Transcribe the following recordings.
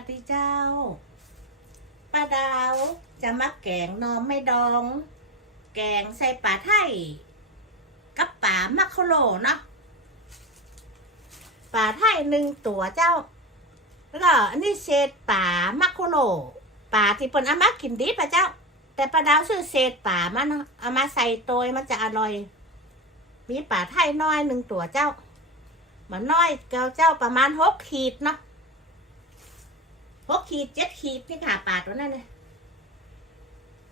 ปฏิเจ้าป้าดาวจะมาแกงนอมไม่ดอง แกงใส่ป่าไทยกับป่ามักโคโลเนาะป่าไทยหนึ่งตัวเจ้า แล้วก็อันนี้เศษป่ามักโคโลป่าที่เปิ้นอามากินดิบอะเจ้า แต่ป้าดาวซื้อเศษป่ามานะเอามาใส่โตยมันจะอร่อย มีป่าไทยน้อยหนึ่งตัวเจ้ามันน้อยเกาเจ้าประมาณหกขีดเนาะ หกขีดเจ็ดขีดที่ขาปาดวันนั้นเลย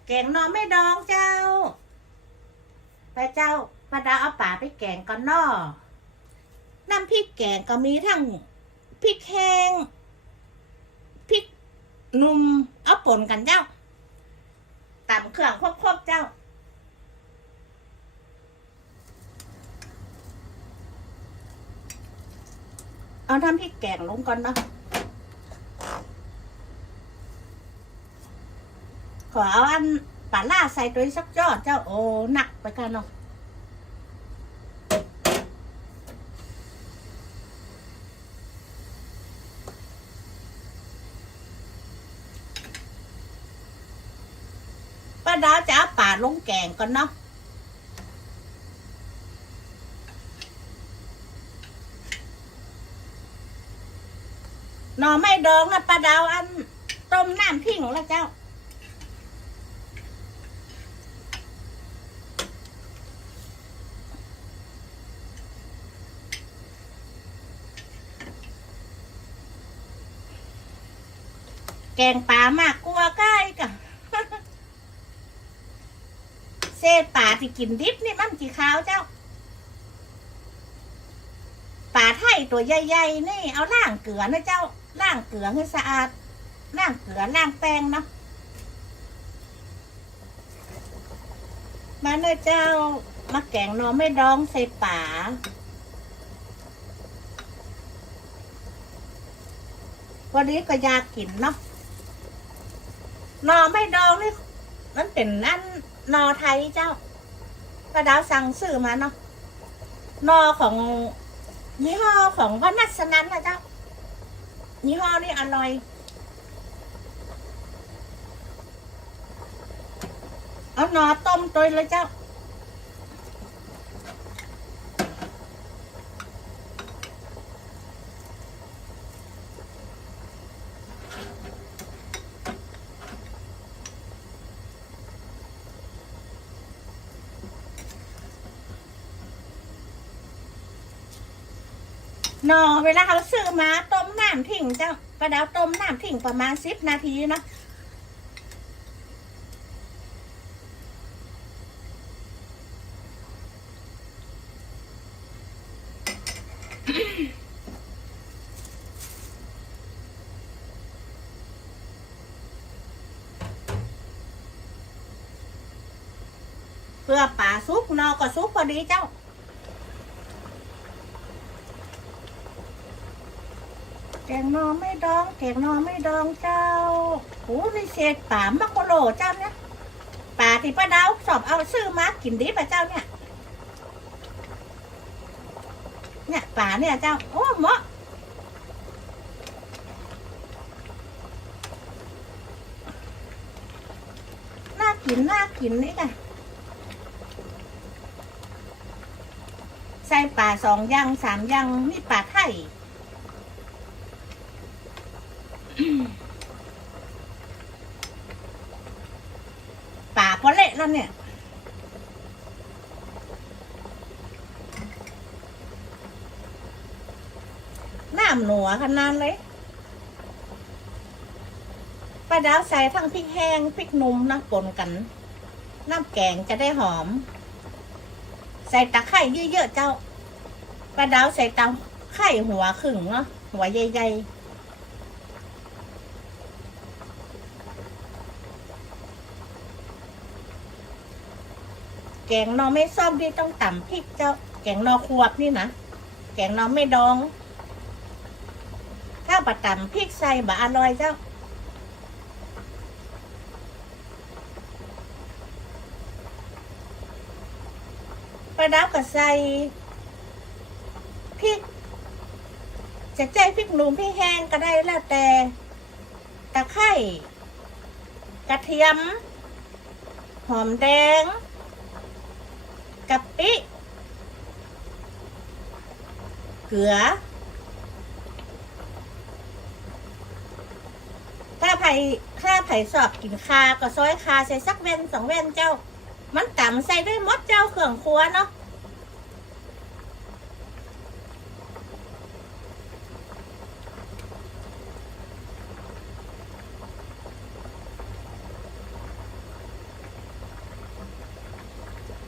แกงนอไม่ดองเจ้า ไปเจ้าป้าดาเอาป่าไปแกงก่อนนอน้ำพริกแกงก็มีทั้งพริกแห้งพริกนุ่มเอาป่นกันเจ้าตำเครื่องครบๆเจ้าเอาน้ำพริกแกงลงก่อนเนาะ ขอเอาอันปลาล่าใส่ตัวสักยอดเจ้าโอ้หนักไปกันเนาะป้าดาวจะเอาป่าลงแกงก่อนเนาะหน่อไม่ดองนะป้าดาวอันต้มน้ำทิ้งแล้วเจ้า แกงป่ามากกลัวใกล้กะเศษป่าที่กินดิบนี่มันกี่ขาวเจ้าป่าไทยตัวใหญ่ๆนี่ เอาล่างเกลือนะเจ้าล่างเกลือให้สะอาดล่างเกลือล่างแป้งเนาะมาเนอะเจ้ามาแกงนอไม่ดองใส่ป่าวันนี้ก็อยากกินเนาะ หนอไม่ดองนี่มันเป็นนั่นนอไทยเจ้าป้าดาวสั่งซื้อมาเนาะนอของยี่ห้อของวันัสนันนะเจ้ายี่ห้อนี่อร่อยเอานอต้มตัวเลยเจ้า หนอเวลาเขาซื้อมาต้มน้ำทิ้งเจ้าประดาวต้มน้ำทิ้งประมาณสิบนาทีเนาะเพื่อป่าซุกนอก็ซุกพอดีเจ้า แกงนอไม่ดองแกงนอไม่ดองเจ้าโอ้นี่เศษป่ามักโกโลเจ้าเนี่ยป่าที่ป้าดาวสอบเอาซื้อมากินดิป่ะเจ้าเนี่ย เนี่ยป่าเนี่ยเจ้าโอ้หมาะน่ากินน่ากินนี่ไงใส่ป่าสองอยังสามอยังนี่ป่าไทย ป่าพอเละแล้วเนี่ย น้ำหนัวขนาดเลยป้าดาวใส่ทั้งพริกแห้งพริกนุ่มนะปนกัน น้ำแกงจะได้หอม ใส่ตะไคร้เยอะๆเจ้าป้าดาวใส่ตะไคร้หัวขึงเนาะหัวใหญ่ๆ งหนอไม่ส้มที่ต้องต่ำพริกเจ้าแกงหนอควบนี่นะแกงหนอไม่ดอง ถ้าปะต่ำพริกใส่บะอร่อยเจ้าประดับกับใส่พริกจะใจพริกหนุ่มพริกแห้งก็ได้แล้วแต่ตะไคร้กระเทียม หอมแดง กะปิ เกลือ ถ้าไผ่ถ้าไผ่สอบกินคาก็ซอยคาใส่สักเว้นสองเว้นเจ้า มันต่ำใส่ด้วยมดเจ้าเครื่องครัวเนาะ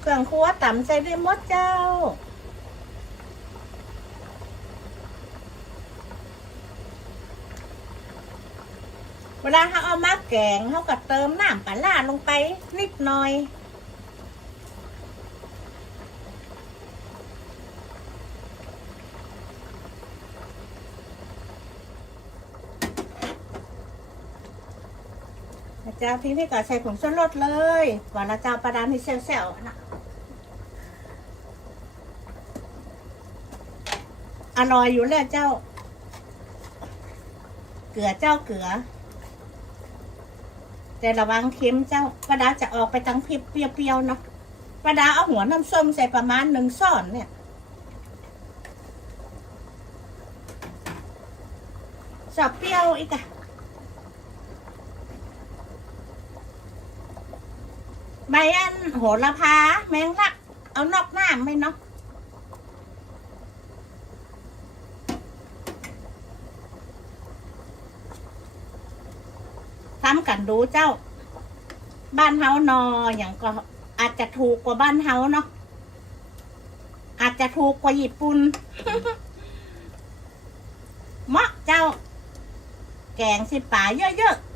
เครื่องครัวต่ำใส่ได้วยมดเจ้า เวลาเขาเอามาแกงเขาก็เติมน้ำปลาล่าลงไปนิดหน่อยเจ้าพี่พี่ก็ใส่ผงชูรสเลยก่อนเราจะเอาปลาดามให้เซลล์ๆนะ อร่อยอยู่แล้วเจ้า เกลือเจ้าเกลือ แต่ระวังเค็มเจ้าปลาดาจะออกไปทางเปรี้ยวๆเนาะปลาดาเอาหัวน้ำส้มใส่ประมาณหนึ่งซ่อนเนี่ย ชอบเปรี้ยวอีกอะใบอันโหระพาแมงลัก เอานอกหน้าไหมเนาะำกันดูเจ้า บ้านเฮานออย่างก็อาจจะถูกกว่าบ้านเฮาเนาะอาจจะถูกกว่าญี่ปุ่นเมาะเจ้า แกงสิป่าเยอะๆ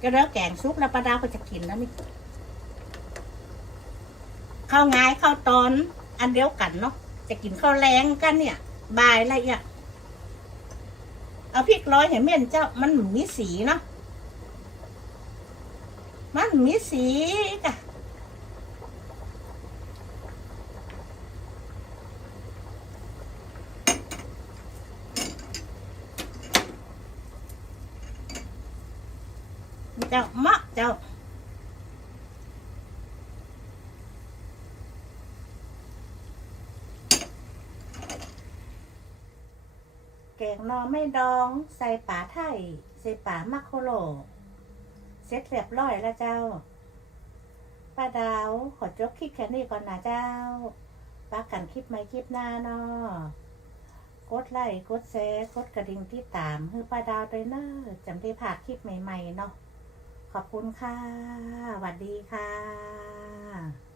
ก็แล้วแกงซุกแล้วป้าดาวก็จะกินแล้วนี่ข้าวงายข้าวตอนอันเดียวกันเนาะ จะกินข้าวแรงกันเนี่ยบายอะไรอะเอาพริกร้อยเห็นเม่นเจ้ามันมีสีเนาะมันมีสีกะเจ้ามะเจ้า แกงนอไม่ดอง ใส่ป่าไทย ใส่ป่ามักโคโลเสร็จเรียบร้อยแล้วเจ้าป้าดาวขอจบคลิปแค่นี้ก่อนนะเจ้าป้ากันคลิปใหม่คลิปหน้าเนาะกดไลค์กดแชร์กดกระดิ่งที่ตามให้ป้าดาวด้วยเนอะจำได้ผ่าคลิปใหม่ ๆ เนาะขอบคุณค่ะสวัสดีค่ะ